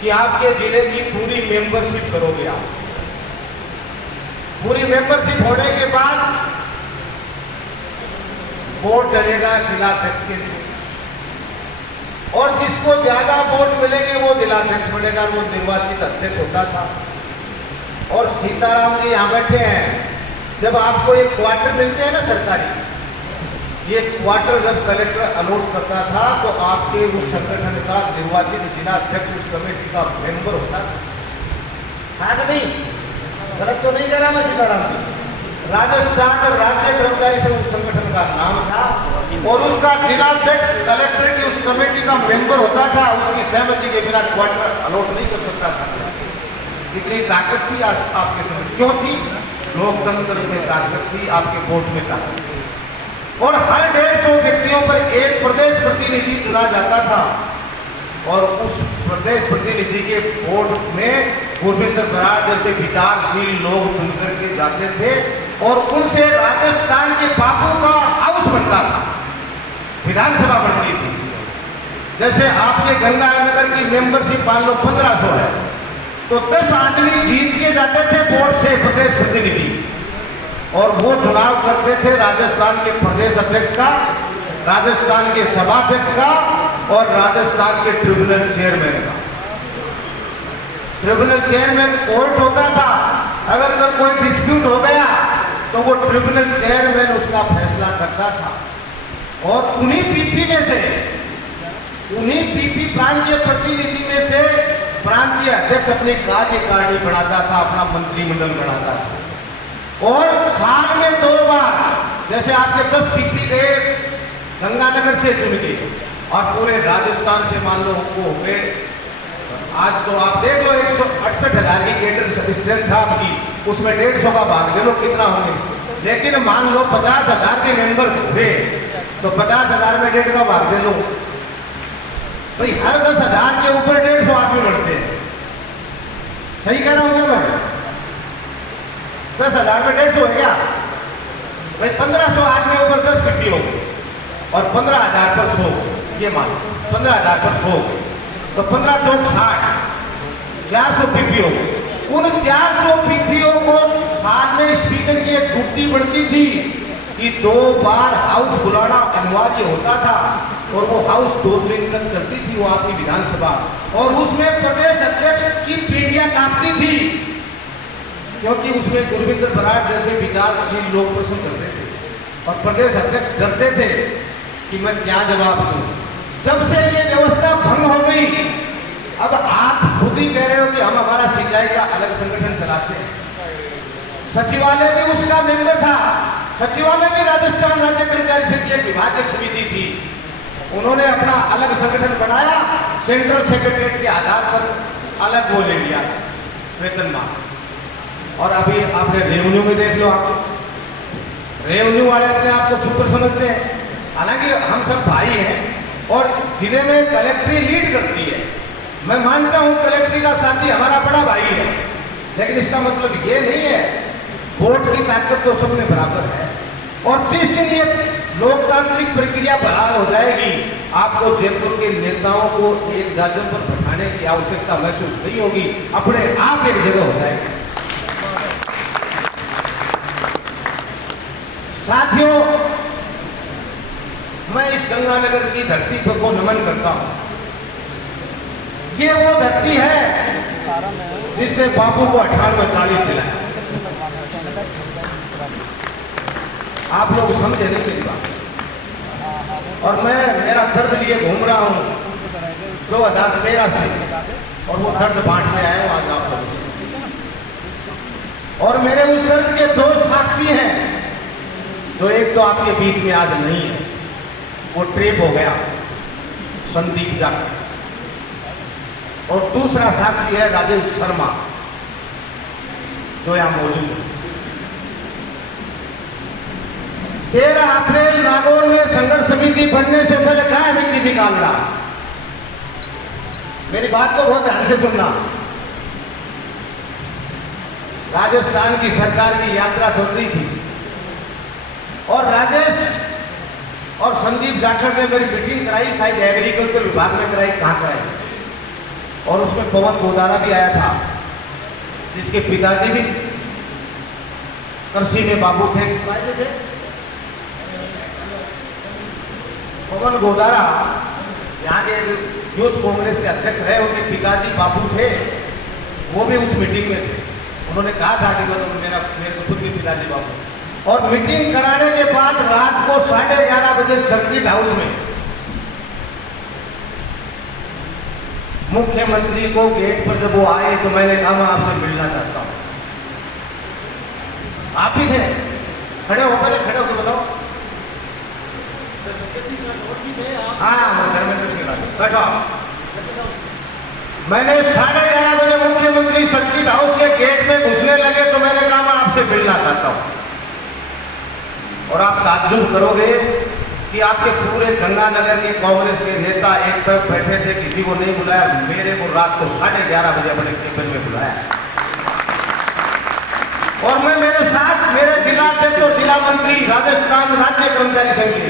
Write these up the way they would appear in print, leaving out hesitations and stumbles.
कि आपके जिले की पूरी मेंबरशिप करोगे आप। पूरी मेंबरशिप होने के बाद वोट डलेगा जिलाध्यक्ष के लिए, और जिसको ज्यादा वोट मिलेंगे वो जिलाध्यक्ष बनेगा, वो निर्वाचित अध्यक्ष होता था। और सीताराम जी यहाँ बैठे हैं, जब आपको एक क्वार्टर मिलते हैं ना सरकारी, ये क्वार्टर जब कलेक्टर अलॉट करता था तो आपके उस संगठन का निर्वाचित जिलाध्यक्ष उस कमेटी का मेंबर होता था कि नहीं? गलत तो नहीं कह रहा मैं सीताराम जी? राजस्थान राज्य कर्मचारी संघ उस संगठन का नाम था, और उसका जिलाध्यक्ष कलेक्टर की उस कमेटी का मेंबर होता था, उसकी सहमति के बिना क्वार्टर अलॉट नहीं कर सकता था। इतनी ताकत थी आपके समय। क्यों थी? लोकतंत्र में ताकत थी, आपके वोट में ताकत थी। और हर 150 व्यक्तियों पर एक प्रदेश प्रतिनिधि चुना जाता था, और उस प्रदेश प्रतिनिधि के वोट में गुरविंदर बराड़ जैसे विचारशील लोग चुन करके जाते थे, और उनसे राजस्थान के बापू का हाउस बनता था, विधानसभा बनती थी। जैसे आपके गंगानगर की मेंबरशिप मान लो 1500 है, तो 10 आदमी जीत के जाते थे वोट से प्रदेश प्रतिनिधि, और वो चुनाव करते थे राजस्थान के प्रदेश अध्यक्ष का, राजस्थान के सभाध्यक्ष का, और राजस्थान के ट्रिब्यूनल चेयरमैन का। ट्रिब्यूनल चेयरमैन कोर्ट होता था, अगर कोई डिस्प्यूट हो गया तो वो ट्रिब्यूनल चेयरमैन उसका फैसला करता था। और उन्हीं पीपी में से, उन्हीं पीपी प्रांतीय प्रतिनिधि में से प्रांतीय अध्यक्ष अपनी कार्यकारिणी बनाता था, अपना मंत्रिमंडल बनाता था। और साल में 2 बार, जैसे आपके 10 पीपी गए गंगानगर से चुन के, और पूरे राजस्थान से मान लो वो हो गए, आज तो आप देख लो 168,000 की कैडर स्ट्रेंथ था आपकी, उसमें 150 का भाग ले लो कितना होंगे। लेकिन मान लो 50,000 के मेंबर हुए, तो 50,000 में 1.5 का भाग दे लो भाई, हर 10,000 के ऊपर 150 आदमी बढ़ते हैं। सही कह रहा हूं क्या मैं? 10,000 में 150 है क्या भाई? 1500 आदमी ऊपर 10 पीपी हो गए, और 15,000 पर 100, ये मान 15,000 पर 100, तो 15 चौक 60, 400 पीपी हो गए। उन 400 पीपीओ को साथ में स्पीकर की एक ड्यूटी बढ़ती थी कि 2 बार हाउस बुलाना अनिवार्य होता था, और वो हाउस 2 दिन तक चलती थी वो आपकी विधानसभा, और उसमें प्रदेश अध्यक्ष की पीढ़ियां कांपती थी, क्योंकि उसमें गुरविंदर बराड़ जैसे विचारशील लोग पसंद करते थे, और प्रदेश अध्यक्ष डरते थे कि मैं क्या जवाब दूं। जब से ये व्यवस्था भंग हो गई, अब आप खुद ही कह रहे हो कि हम हमारा सिंचाई का अलग संगठन चलाते हैं। सचिवालय भी उसका मेंबर था, सचिवालय भी राजस्थान राज्य कर्मचारी संघ की एक विभागीय समिति थी, उन्होंने अपना अलग संगठन बनाया, सेंट्रल सेक्रेटरीट के आधार पर अलग वो ले लिया वेतनमान। और अभी आपने रेवेन्यू में देख लो, आप रेवेन्यू वाले अपने आप को सुपर समझते हैं, हालांकि हम सब भाई हैं, और जिले में कलेक्ट्री लीड करती है। मैं मानता हूं कलेक्ट्री का साथी हमारा बड़ा भाई है, लेकिन इसका मतलब ये नहीं है, वोट की ताकत तो सब में बराबर है। और जिस दिन ये लोकतांत्रिक प्रक्रिया बहाल हो जाएगी, आपको जयपुर के नेताओं को एक जगह पर बैठाने की आवश्यकता महसूस नहीं होगी, अपने आप एक जगह हो जाएगी। साथियों, मैं इस गंगानगर की धरती पर को नमन करता हूं। ये वो धरती है जिसने बापू को 98-40 दिलाया। आप लोग समझे नहीं मेरी बात, और मैं मेरा दर्द लिए घूम रहा हूं 2013 से, और वो दर्द बांटने आया हूं आज आप लोगों से। और मेरे उस दर्द के 2 साक्षी हैं, जो एक तो आपके बीच में आज नहीं है, वो ट्रेप हो गया संदीप जाखड़, और दूसरा साक्षी है राजेश शर्मा, जो यहां मौजूद है। 13 अप्रैल नागौर में संघर्ष समिति बनने से पहले कहां मिट्टी निकाल रहा? मेरी बात को बहुत ध्यान से सुनना। राजस्थान की सरकार की यात्रा चल रही थी, और राजेश और संदीप जाखड़ ने मेरी मीटिंग कराई, शायद एग्रीकल्चर विभाग में कराई, कहां कराई, और उसमें पवन गोदारा भी आया था, जिसके पिताजी भी कृषि में बाबू थे। पवन गोदारा यहाँ के यूथ कांग्रेस के अध्यक्ष रहे, उनके पिताजी बाबू थे, वो भी उस मीटिंग में थे। उन्होंने कहा था कि मेरे तो खुद के पिताजी बाबू। और मीटिंग कराने के बाद रात को 11:30 बजे सर्किट हाउस में मुख्यमंत्री को गेट पर जब वो आए तो मैंने कहा मैं आपसे मिलना चाहता हूं। आप भी थे, खड़े हो, पहले खड़े होकर बताओ। हाँ, धर्मेंद्र सिंह राठौर, बैठो। मैंने 11:30 बजे मुख्यमंत्री सर्किट हाउस के गेट में घुसने लगे तो मैंने कहा मैं आपसे मिलना चाहता हूं। और आप ताज्जुब करोगे कि आपके पूरे गंगानगर के कांग्रेस के नेता एक तरफ बैठे थे, किसी को नहीं बुलाया। मेरे को रात को 11:30 बजे अपने केबिन में बुलाया और मैं मेरे साथ मेरे जिला अध्यक्ष और जिला मंत्री राजस्थान राज्य कर्मचारी संघ के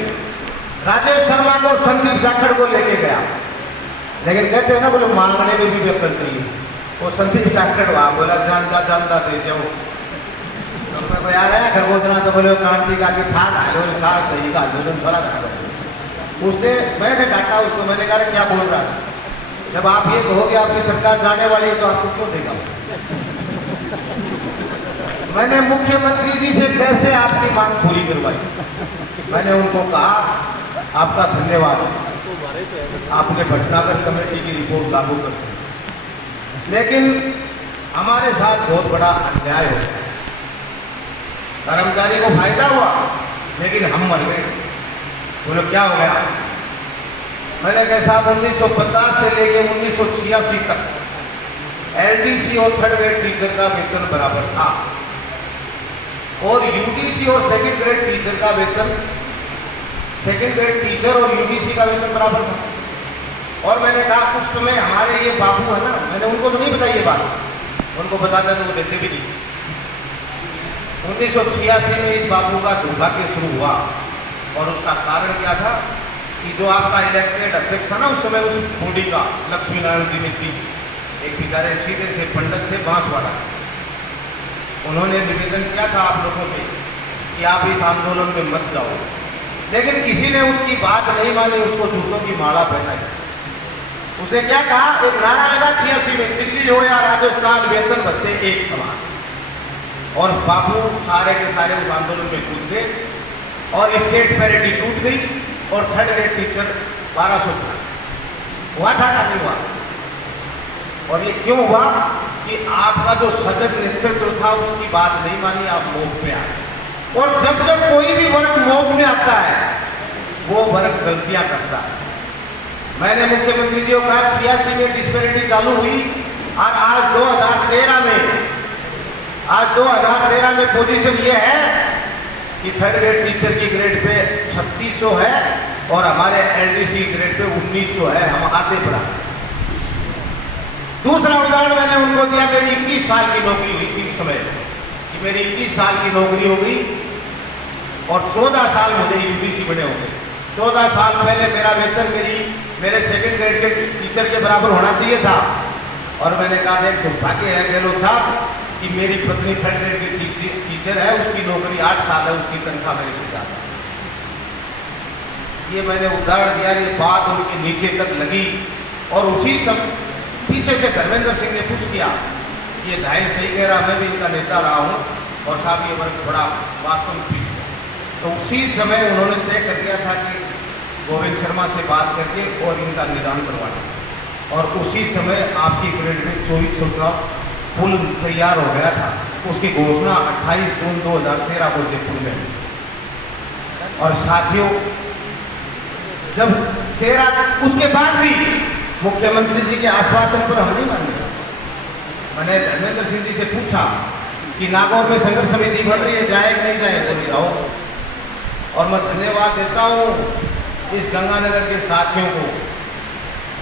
राजेश शर्मा को और संदीप जाखड़ को लेके गया। लेकिन कहते हैं ना, बोले मांगने में भी अक्ल चाहिए। वो संदीप जाखड़ वहां बोला जानता दे जाओ। तो मैं यार है खगोजना तो बोले क्रांति का कि छाग आलो छाग दही का आंदोलन छोड़ा था। उसने मैंने डांटा उसको, मैंने कहा क्या बोल रहा है, जब आप ये कहोगे आपकी सरकार जाने वाली है तो आपको क्यों देगा। मैंने मुख्यमंत्री जी से कैसे आपकी मांग पूरी करवाई। मैंने उनको कहा आपका धन्यवाद, आपने भटनागर कमेटी की रिपोर्ट लागू कर दी, लेकिन हमारे साथ बहुत बड़ा अन्याय हो गया। कर्मचारी को फायदा हुआ लेकिन हम मर गए। बोलो क्या हो गया। मैंने कहा साहब 1950 से लेके 1986 तक एलडीसी और थर्ड ग्रेड टीचर का वेतन बराबर था और यूडीसी और सेकंड ग्रेड टीचर का वेतन, सेकंड ग्रेड टीचर और यूडीसी का वेतन बराबर था। और मैंने कहा उस समय हमारे ये बाबू है ना, मैंने उनको तो नहीं बताई ये बात, उनको बताता तो वो देते भी नहीं। 1986 में इस बाबू का दुर्भाग्य शुरू हुआ और उसका कारण क्या था कि जो आपका इलेक्टेड अध्यक्ष था ना उस समय उस बॉडी का, लक्ष्मी नारायण द्विवेदी, एक बेचारे सीधे से पंडित थे बांसवाड़ा, उन्होंने निवेदन किया था आप लोगों से कि आप इस आंदोलन में मत जाओ, लेकिन किसी ने उसकी बात नहीं मानी, उसको जूतों की माला पहनाई। उसने क्या कहा, एक नारा लगा 86 में, दिल्ली हो या राजस्थान वेतन भत्ते एक समान। और बाबू सारे के सारे उस आंदोलन में कूद गए और स्टेट पैरिटी टूट गई और थर्ड ग्रेड टीचर 1200 हुआ था क्या नहीं हुआ। और ये क्यों हुआ कि आपका जो सजग नेतृत्व था उसकी बात नहीं मानी, आप मोह पे आ गए। और जब जब कोई भी वर्ग मोह में आता है वो वर्ग गलतियां करता है। मैंने मुख्यमंत्री जी को कहा 86 में डिस्पैरिटी चालू हुई और आज 2013 में पोजीशन ये है कि थर्ड ग्रेड टीचर की ग्रेड पे 3600 है और हमारे एलडीसी ग्रेड पे 1900 है, हम आते बढ़ा। दूसरा उदाहरण मैंने उनको दिया, मेरी 21 साल की नौकरी हुई थी इस समय, कि मेरी 21 साल की नौकरी हो गई और 14 साल मुझे यूडीसी बने हो गए। 14 साल पहले मेरा वेतन मेरे सेकंड ग्रेड के टीचर के बराबर होना चाहिए था। और मैंने कहा देख दुर्भाग्य है गहलोत साहब कि मेरी पत्नी थर्ड ग्रेड की टीचर है, उसकी नौकरी 8 साल है, उसकी तनख्वाह मेरे से ज़्यादा है। ये मैंने उदाहरण दिया, ये बात उनके नीचे तक लगी। और उसी समय पीछे से धर्मेंद्र सिंह ने पूछ किया, ये धायल सही कह रहा, मैं भी इनका नेता रहा हूँ और साहब ये वर्ग बड़ा वास्तव में पीस है। तो उसी समय उन्होंने तय कर लिया था कि गोविंद शर्मा से बात करके और इनका निदान करवाना। और उसी समय आपकी ग्रेड में 2400 का पुल तैयार हो गया था। उसकी घोषणा 28 जून 2013 को जयपुर में हुई। और साथियों जब 13 उसके बाद भी मुख्यमंत्री जी के आश्वासन पर हम नहीं माने। मैंने धर्मेंद्र सिंह जी से पूछा कि नागौर में संघर्ष समिति बढ़ रही है, जाए कि नहीं जाए, बोले जाओ। और मैं धन्यवाद देता हूँ इस गंगानगर के साथियों को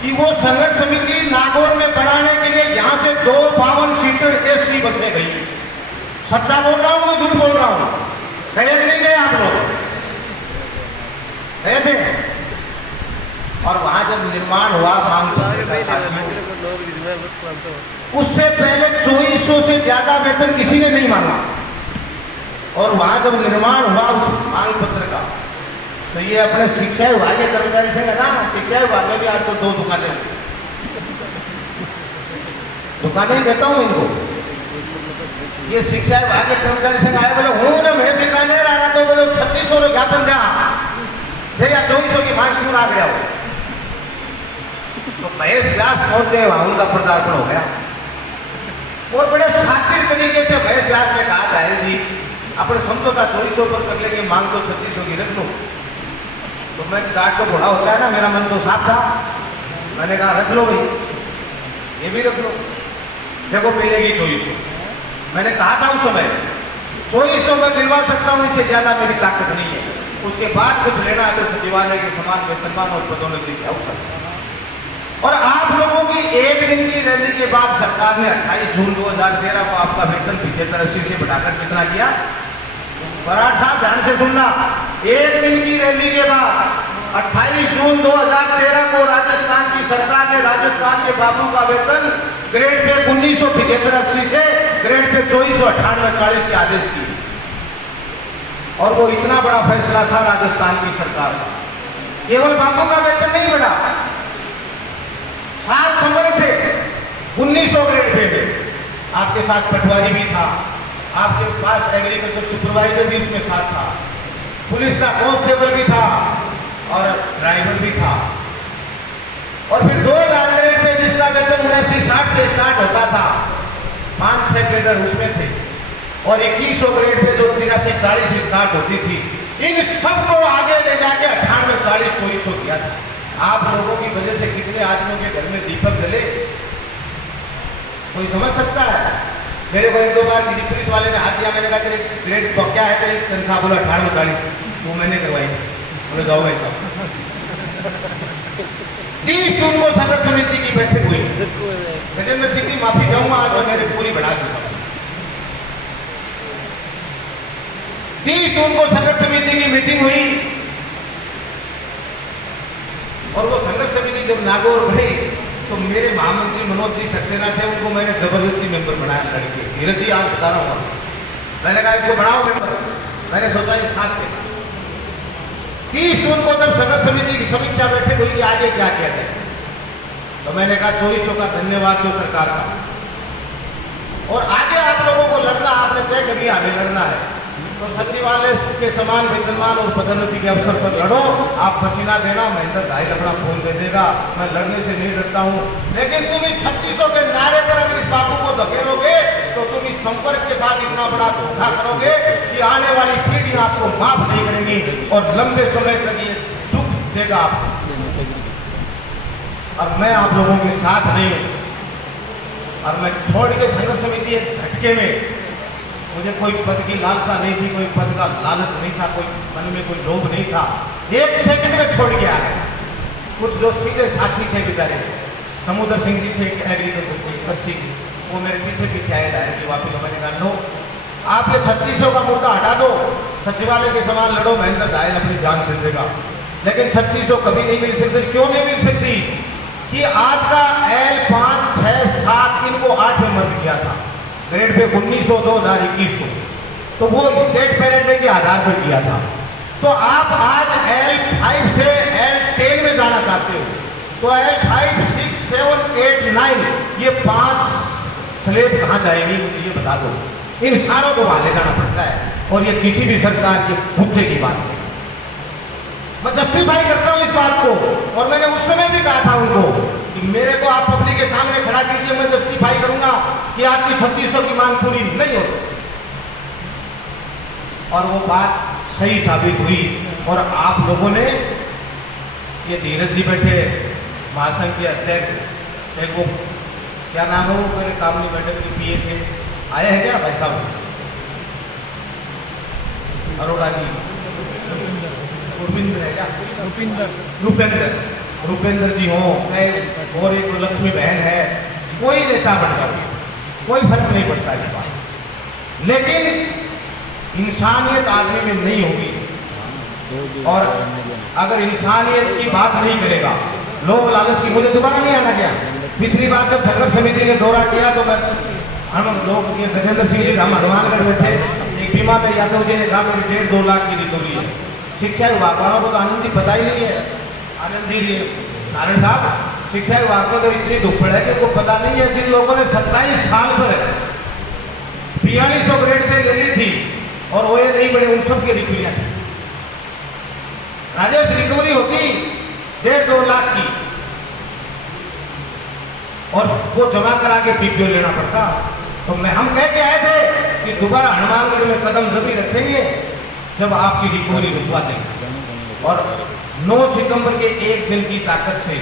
कि वो संघर्ष समिति नागौर में बढ़ाने के लिए यहाँ से 2 52 सीटर एसी बसें गई। सच्चा बोल रहा हूँ मैं झूठ बोल रहा हूँ? गए कि नहीं गए आप लोग? गए थे। और वहाँ जब निर्माण हुआ मांग पत्र का साथियों उससे पहले 2400 से ज्यादा वेतन किसी ने नहीं मांगा। और वहां जब निर्माण हुआ उस मांग पत्र का, तो ये अपने शिक्षा विभाग के कर्मचारी संघ है ना, शिक्षा विभाग में भी आज तो 2 दुकानें ही कहता हूं इनको। ये शिक्षा विभाग के कर्मचारी संघ आए, बोले हूं ना मैं बीकानेर आ रहा, तो बोले 3600 ज्ञापन दिया या 2400 की मांग क्यों ना गया हो। तो महेश व्यास पहुंच गए, वहां उनका पदार्पण हो गया। और बड़े शातिर तरीके से महेश व्यास ने कहा, जाहिर जी अपने समझौता 2400 पर कर लेंगे, मांग तो 3600 की रख लो। तो मैं जाट को घोड़ा होता है ना, मेरा मन तो साफ था, मैंने कहा रख लो भाई, ये भी रख लो, देखो मिलेगी 2400। मैंने कहा था उस समय 2400 में दिलवा सकता हूं, इससे ज्यादा मेरी ताकत नहीं है। उसके बाद कुछ लेना है तो सचिवालय के समान वेतनमान और पदोन्नति के अवसर। और आप लोगों की एक दिन की रैली के बाद सरकार ने 28 जून 2013 को आपका वेतन 75-80 से बढ़ाकर कितना किया? बराड़ साहब ध्यान से सुनना, एक दिन की रैली के बाद 28 जून 2013 को राजस्थान की सरकार ने राजस्थान के बाबू का वेतन ग्रेड पे 1975-80 से ग्रेड पे 2498-40 के आदेश किए। और वो इतना बड़ा फैसला था राजस्थान की सरकार का। केवल बाबू का वेतन नहीं बढ़ा, 7 संवर्ग थे 1900 ग्रेड पे में, आपके साथ पटवारी भी था, आपके पास एग्रीकल्चर सुपरवाइजर भी उसमें साथ था, पुलिस का कांस्टेबल भी था और ड्राइवर भी था। और फिर 2000 ग्रेड पे जिसका वेतन 79-60 से स्टार्ट होता था, 5-6 कैडर उसमें थे। और 2100 ग्रेड पे जो 83-40 स्टार्ट होती थी, इन सबको आगे ले जाके 98-40-2400 किया था। आप लोगों की वजह से कितने आदमियों के घर में दीपक जले, कोई समझ सकता है? मेरे को 1-2 बार किसी पुलिस वाले ने हाथ दिया, मैंने कहा तेरे ग्रेड क्या है तेरी तनख्वाह? बोला 98-40, वो मैंने करवाई। बोले जाओ भाई साहब। 30 जून को संघर्ष समिति की बैठक हुई, गजेंद्र सिंह की माफी चाहूंगा, आज मैं मेरे पूरी बढ़ा सकता हूं। 30 जून को संघर्ष समिति की मीटिंग हुई और वो संघर्ष समिति जब नागौर बढ़ी तो मेरे महामंत्री मनोज जी सक्सेना थे, उनको मैंने जबरदस्ती मेंबर बनाया लड़के। धीरज जी आज बता रहा हूँ, मैंने कहा इसको बनाओ मेंबर, मैंने सोचा ये साथ देगा। 30 जून को जब संघर्ष समिति की समीक्षा बैठक हुई कि आगे क्या किया जाए, तो मैंने कहा 2400 का धन्यवाद दो सरकार का, और आगे आप लोगों को लड़ना, आपने तय कर लिया हमें लड़ना है, तो सचिवालय के समान वेतनमान और पदोन्नति के अवसर पर लड़ो। आप पसीना देना, महेंद्र घायल अपना फोन दे देगा, मैं लड़ने से नहीं डरता हूं। लेकिन तुम इस 3600 के नारे पर अगर इस बाबू को धकेलोगे तो तुम इस संपर्क के साथ इतना बड़ा धोखा करोगे कि आने वाली पीढ़ी आपको माफ नहीं करेंगी और लंबे समय तक ये दुख देगा आपको। और मैं आप लोगों के साथ नहीं हूं, और मैं छोड़ के संघर्ष समिति एक झटके में, मुझे कोई पद की लालसा नहीं थी, कोई पद का लालच नहीं था, कोई मन में कोई लोभ नहीं था, 1 सेकंड में छोड़ के आ गए। कुछ जो सीधे साथी थे बेचारे, समुद्र सिंह जी थे एग्रीकल्चर के कृषि, वो मेरे पीछे पीछे आए दायर की वापस। मैंने कहा नो, आप ये 3600 का मुद्दा हटा दो, सचिवालय के समान लड़ो, महेंद्र घायल अपनी जान दे देगा। लेकिन 3600 कभी नहीं मिल सकती। क्यों नहीं मिल सकती? कि आज का L5, 6, 7 इनको 8 में मर्ज किया था, ग्रेड पे 1900, 2000, 2100, तो वो स्टेट पेरेंटे के आधार पर किया था। तो आप आज L5 से L10 में जाना चाहते हो, तो L5, 6, 7, 8, 9 ये 5 स्लेब कहाँ जाएंगी मुझे ये बता दो। इन सारों को वहां ले जाना पड़ता है, और ये किसी भी सरकार के मुद्दे की बात नहीं। मैं जस्टिफाई करता हूं इस बात को, और मैंने उस समय भी कहा था उनको कि मेरे को आप पब्लिक के सामने खड़ा कीजिए, मैं जस्टिफाई करूंगा कि आपकी 3600 की मांग पूरी नहीं हो सकती। और वो बात सही साबित हुई, और आप लोगों ने, ये धीरज जी बैठे महासंघ के अध्यक्ष, एक वो क्या नाम है, वो पहले कामनी बैठक के पीए थे, आए हैं क्या भाई साहब? अरोड़ा जी, रुपिंदर है क्या? रुपेंद्र जी हो, और एक लक्ष्मी बहन है, कोई नेता बन जाओ, कोई फर्क नहीं पड़ता इस बात। लेकिन इंसानियत आदमी में नहीं होगी, और अगर इंसानियत की बात नहीं करेगा, लोग लालच की, मुझे दोबारा नहीं आना क्या, पिछली बार जब संघर्ष समिति ने दौरा किया तो हम लोग ये गजेंद्र सिंह जी हम हनुमानगढ़ में थे। एक बीमा में यादव जी ने कहा मेरी 1.5-2 लाख की रिकवरी है। शिक्षा विभाग वालों को तो आनंद जी पता ही नहीं है। आनंद जी सारण साहब शिक्षा विभाग को तो इतनी दुप्पड़ है कि उनको पता नहीं है। जिन लोगों ने 27 साल पर 4200 ग्रेड पे ले ली थी और वो ये नहीं बने, उन सब की रिकवरियां थी। राजेश रिकवरी होती 1.5-2 लाख की और वो जमा करा के पीपीओ लेना पड़ता। तो हम कह के आए थे कि दोबारा हनुमानगढ़ में कदम जब भी रखेंगे जब आपकी रिकवरी रुकवा देंगे। और 9 सितंबर के एक दिन की ताकत से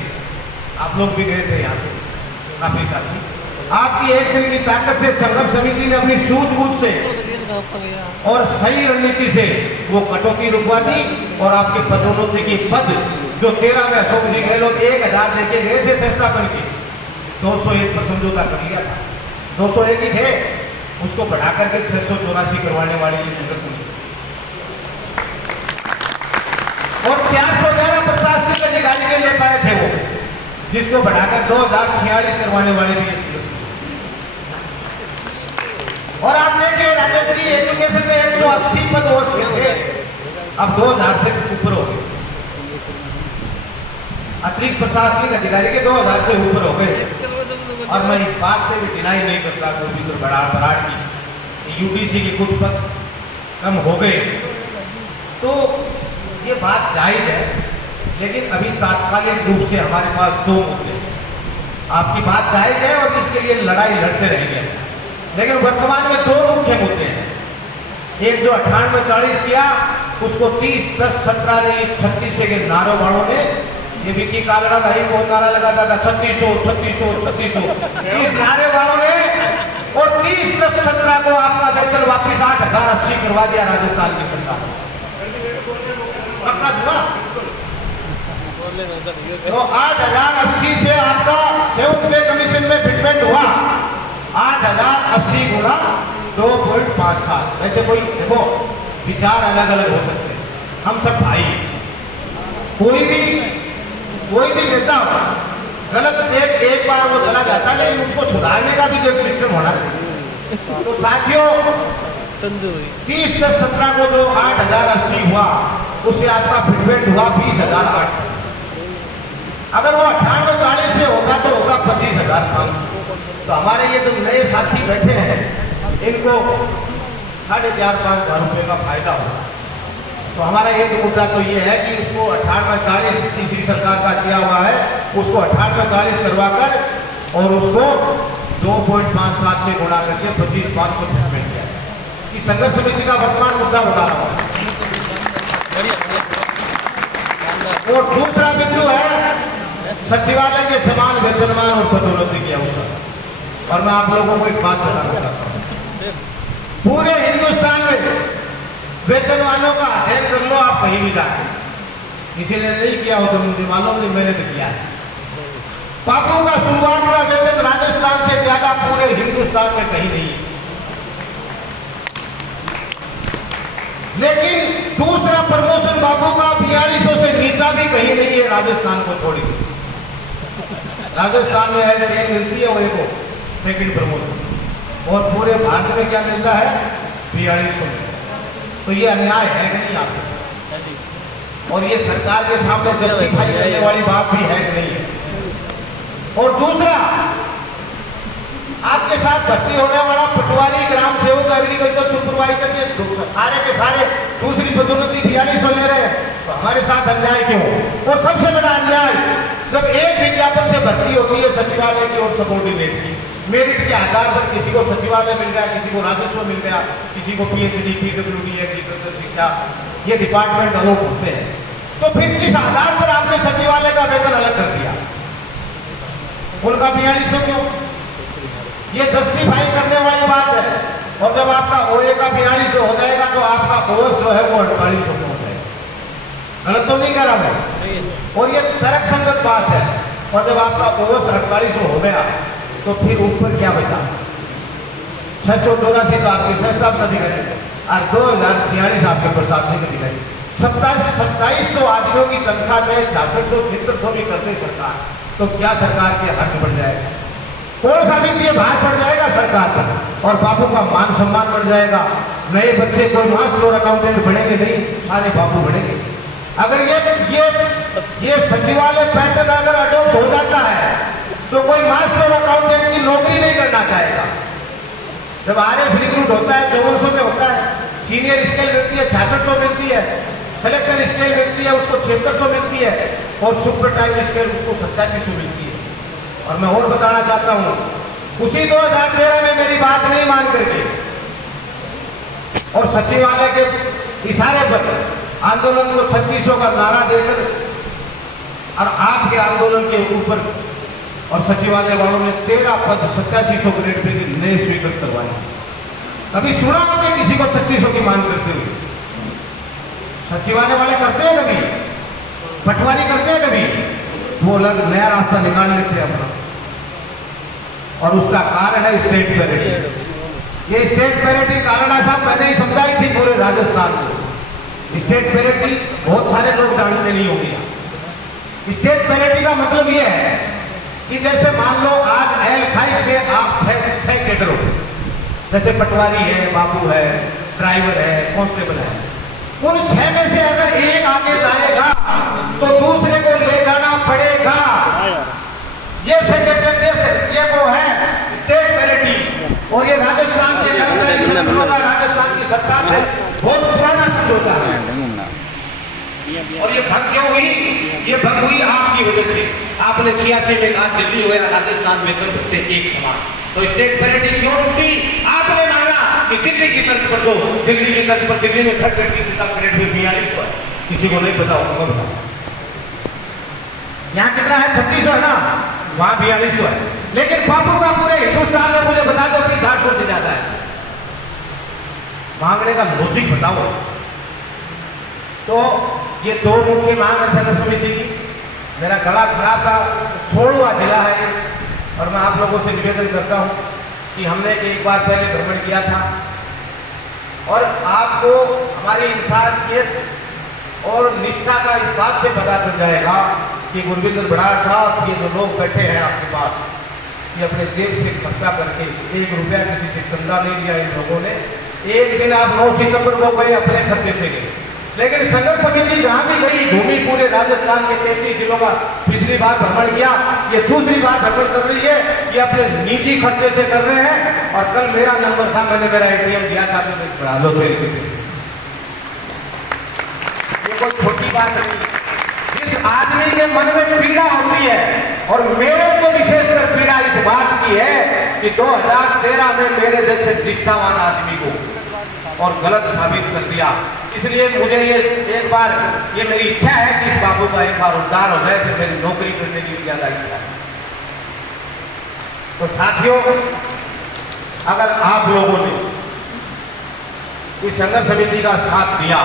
आप लोग भी गए थे यहाँ से काफी साथी, आपकी एक दिन की ताकत से संघर्ष समिति ने अपनी सूझबूझ से और सही रणनीति से वो कटौती रुकवा दी और आपके पदोन्नति की पद जो 13 में अशोक जी गहलोत 1000 देके गए थे संस्थापन के 201 पर समझौता कर लिया था। 201 ही थे, उसको बढ़ा करके 684 करवाने वाली ये संघर्ष समिति और 411 प्रशासनिक अधिकारी के ले पाए थे वो, जिसको बढ़ाकर 2046 करवाने वाले भी ये संघर्ष समिति। और आप देखिए राजेश जी एजुकेशन में 180 पद हो थे, अब 2000 से ऊपर हो गए। अतिरिक्त प्रशासनिक अधिकारी के 2000 से ऊपर हो गए। और मैं इस बात से भी डिनाई नहीं करता गोविंद बराड़ की यूडीसी के कुछ पद कम हो गए, तो ये बात जायज है। लेकिन अभी तात्कालिक रूप से हमारे पास 2 मुद्दे हैं। आपकी बात जायज है और इसके लिए लड़ाई लड़ते रहेंगे, लेकिन वर्तमान में 2 मुख्य मुद्दे हैं। एक जो 98-40 किया उसको 30-10-17 ने इस 36 के नारों वालों ने, ये विक्की कालड़ा भाई बहुत नारा लगाता था 3600 इस नारे वालों ने, और 30-10-17 को आपका वेतन वापिस 8,080 करवा दिया राजस्थान की सरकार से। पक्का हुआ तो 8,080 से आपका 7th पे कमीशन में फिटमेंट हुआ 8,080 गुना 2.57। वैसे कोई देखो विचार अलग अलग हो सकते हैं, हम सब भाई, कोई भी नेता गलत एक बार वो चला जाता है, लेकिन उसको सुधारने का भी तो एक सिस्टम होना चाहिए। तो साथियों 30-10-17 को जो 8,080 हुआ उससे आपका फिटमेंट हुआ 20,800। अगर वो 98-40 से होगा तो होगा 25,500। तो हमारे ये जो नए साथी बैठे हैं इनको 4,500-5,000 रुपये का फायदा होगा। तो हमारा एक मुद्दा तो ये है कि उसको 98-40 इसी सरकार का किया हुआ है, उसको 98-40 करवा कर और उसको 2.57 से गुणा करके 25,500 फिटमेंट किया है। इस संघर्ष समिति का वर्तमान मुद्दा बता रहा हूँ। और दूसरा बिंदु है सचिवालय के समान वेतनमान और पदोन्नति के अवसर। और मैं आप लोगों को एक बात बताना चाहता हूँ, पूरे हिंदुस्तान में वेतनवानों का अध्ययन कर लो आप कहीं भी जाके, किसी ने नहीं किया हो तो मुझे मालूम नहीं, मैंने तो किया है। बाबू का शुरुआत का वेतन राजस्थान से ज्यादा पूरे हिंदुस्तान में कहीं नहीं है। लेकिन दूसरा प्रमोशन बाबू का 4200 से नीचा भी कहीं नहीं है राजस्थान को छोड़िए। राजस्थान में ट्रेन मिलती है वो एक सेकंड प्रमोशन, और पूरे भारत में क्या मिलता है 4200 में। तो ये अन्याय है कि नहीं आपके साथ, और ये सरकार के सामने जस्टिफाई करने वाली बात भी है कि नहीं है। और दूसरा, आपके साथ भर्ती होने वाला पटवारी, ग्राम सेवक, एग्रीकल्चर सुपरवाइजर, ये सारे के सारे दूसरी पदोन्नति 4200 ले रहे हैं, तो हमारे साथ अन्याय क्यों? और सबसे बड़ा अन्याय जब एक विज्ञापन से भर्ती होती है सचिवालय की और सबॉर्डिनेट की, मेरिट के आधार पर किसी को सचिवालय मिल गया, किसी को राजस्व मिल गया, किसी को PhD, PWD, एग्रीकल्चर शिक्षा, ये डिपार्टमेंट अलग होते हैं, तो फिर किस आधार पर आपने सचिवालय का वेतन अलग कर दिया? उनका 4200 क्यों? ये जस्टिफाई करने वाली बात है। और जब आपका OA का 4200 हो जाएगा तो आपका OS जो है वो 4800 हो जाएगा। गलत तो नहीं कह रहा मैं, और ये तर्कसंगत बात है। और जब आपका OS 4800 हो गया तो फिर ऊपर क्या बचा? 684 तो आपके संस्थापन अधिकारी और 2046 आपके प्रशासनिक अधिकारी। 2700 आदमियों की तनख्वाह चाहे 6600-7600 भी कर दे सरकार, तो क्या सरकार के खर्च बढ़ जाएगा, कौन सा वित्तीय भार पड़ जाएगा सरकार पर, और बाबू का मान सम्मान बढ़ जाएगा। नए बच्चे कोई मास्टर और अकाउंटेंट बनेंगे नहीं, सारे बाबू बनेंगे। अगर ये सचिवालय पैटर्न अगर अडॉप्ट हो जाता है तो कोई मास्टर और अकाउंटेंट की नौकरी नहीं करना चाहेगा। जब आरएस रिक्रूट होता है 5400 में होता है, सीनियर स्केल मिलती है 6600 मिलती है, सिलेक्शन स्केल मिलती है उसको 7600 मिलती है, और सुपर टाइम स्केल उसको 8700 मिलती है। और मैं और बताना चाहता हूं, उसी 2013 में मेरी बात नहीं मान करके और सचिवालय के इशारे पर आंदोलन को 3600 का नारा देकर और आपके आंदोलन के ऊपर और सचिवालय वालों ने 13 पद 8700 ग्रेड पे नए स्वीकृत करवाए। कभी सुना आपने किसी को 3600 की मांग करते हुए? सचिवालय वाले करते हैं कभी? पटवारी करते हैं कभी? वो अलग नया रास्ता निकाल लेते हैं अपना, और उसका कारण है स्टेट पैरिटी। ये स्टेट पैरिटी कारण साहब मैंने ही समझाई थी पूरे राजस्थान को। स्टेट पैरिटी बहुत सारे लोग जानते नहीं होंगे। स्टेट पैरिटी का मतलब ये है कि जैसे मान लो आज L5 में आप 6 कैडर हो, जैसे पटवारी है, बाबू है, ड्राइवर है, कांस्टेबल है, उन 6 में से अगर एक आगे जाएगा तो दूसरे को ले जाना पड़ेगा। ये सेक्रेटरी ये वो है स्टेट पैरिटी, और ये राजस्थान के कर्मचारी संगठनों का राजस्थान की सरकार से बहुत पुराना समझौता है। और ये भंग क्यों हुई? ये भंग हुई आपकी वजह से। आपने 86 में कहा दिल्ली हो या राजस्थान वेतन भत्ते एक समान, तो स्टेट पैरिटी क्यों टूटी? आपने मांगा कि दिल्ली की तर्ज पर दो, दिल्ली की तर्ज पर दिल्ली में 3rd ग्रेड का ग्रेड में 4200 है, किसी को नहीं पता होगा बता। यहाँ कितना है? 3600 है ना, वहां 4200 है। लेकिन बापू का पूरे हिंदुस्तान में मुझे बता दो कि 800 से ज्यादा है। मांगने का लॉजिक बताओ। तो ये 2 मुख्य मांग है संघर्ष समिति की। मेरा गला खराब था, 16वां जिला है ये, और मैं आप लोगों से निवेदन करता हूं कि हमने एक बार पहले भ्रमण किया था, और आपको हमारी इंसानियत और निष्ठा का इस बात से पता चल जाएगा कि गुरविंदर बड़ाड़ साहब, ये जो लोग बैठे हैं आपके पास, ये अपने जेब से खर्चा करके 1 रुपया किसी से चंदा नहीं लिया इन लोगों ने। एक दिन आप 9 सितंबर को गए, अपने खर्चे से गए, लेकिन संघर्ष समिति जहां भी गई घूमी, पूरे राजस्थान के 33 जिलों का पिछली बार भ्रमण किया, ये दूसरी बार भ्रमण कर रही है। ये अपने निजी खर्चे से कर रहे हैं। और कल मेरा नंबर था, मैंने मेरा ATM दिया था, तो बढ़ा लो फिर। ये कोई छोटी बात नहीं। जिस आदमी के मन में पीड़ा होती है, और मेरे को विशेषकर पीड़ा इस बात की है कि 2013 में मेरे जैसे निष्ठावान आदमी को और गलत साबित कर दिया। इसलिए मुझे ये एक बार, ये मेरी इच्छा है कि इस बाबू का एक बार उद्धार हो जाए, फिर मेरी नौकरी करने की ज्यादा इच्छा है। तो साथियों, अगर आप लोगों ने इस संघर्ष समिति का साथ दिया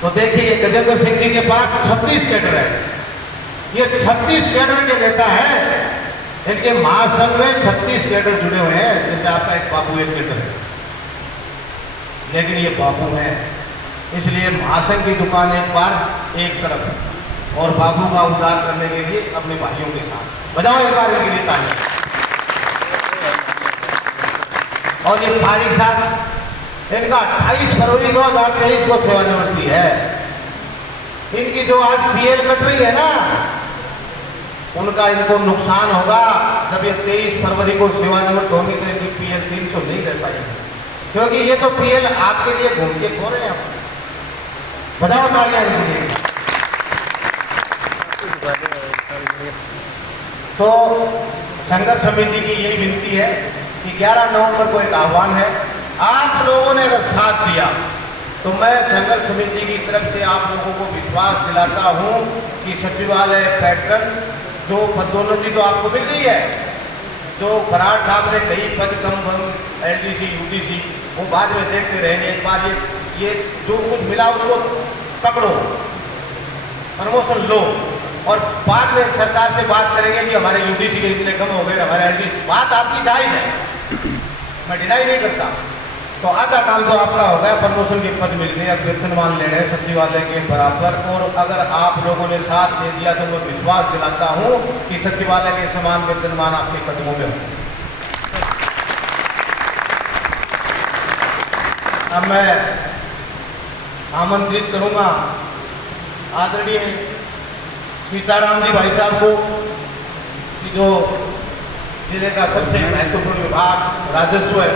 तो देखिए, गजेंद्र सिंह जी के पास 36 कैडर है। ये 36 कैडर के नेता है। इनके महासंघ में 36 कैडर जुड़े हुए हैं। जैसे आपका एक बाबू एक कैडर है, लेकिन ये बाबू है, इसलिए महासंघ की दुकान एक बार एक तरफ, और बाबू का उद्धार करने के लिए अपने भाइयों के साथ बजाओ एक बार इनके लिए तालियां। और ये फारिक साहब, इनका 28 फरवरी 2023 को सेवानिवृत्ति है। इनकी जो आज PL कट रही है ना, उनका इनको नुकसान होगा। जब ये 23 फरवरी को सेवानिवृत्त होंगे तो इनकी PL 300 नहीं रह पाएगी, क्योंकि ये तो PL आपके लिए घूम के खो रहे हैं। बजाओ तालियां इनके लिए। तो संघर्ष समिति की यही विनती है कि 11 नवंबर को एक आह्वान है। आप लोगों ने अगर साथ दिया तो मैं संघर्ष समिति की तरफ से आप लोगों को विश्वास दिलाता हूं कि सचिवालय पैटर्न, जो पदोन्नति तो आपको मिल रही है, जो बराड़ साहब ने कई पद कम LDC UDC, वो बाद में देखते रहेंगे। एक बार ये जो कुछ मिला उसको पकड़ो, प्रमोशन लो, और बाद में सरकार से बात करेंगे कि हमारे UDC के इतने कम हो गए, हमारे LDC। बात आपकी जायज है, मैं डिनाई नहीं करता, तो आधा काम तो आपका हो गया, प्रमोशन की पद मिल गई, अब वेतनमान ले रहे हैं सचिवालय के बराबर। और अगर आप लोगों ने साथ दे दिया तो मैं विश्वास दिलाता हूं कि सचिवालय के समान वेतनमान आपके कदमों में होगा। अब मैं आमंत्रित करूंगा आदरणीय सीताराम जी भाई साहब को, कि जो जिले का सबसे महत्वपूर्ण विभाग राजस्व है,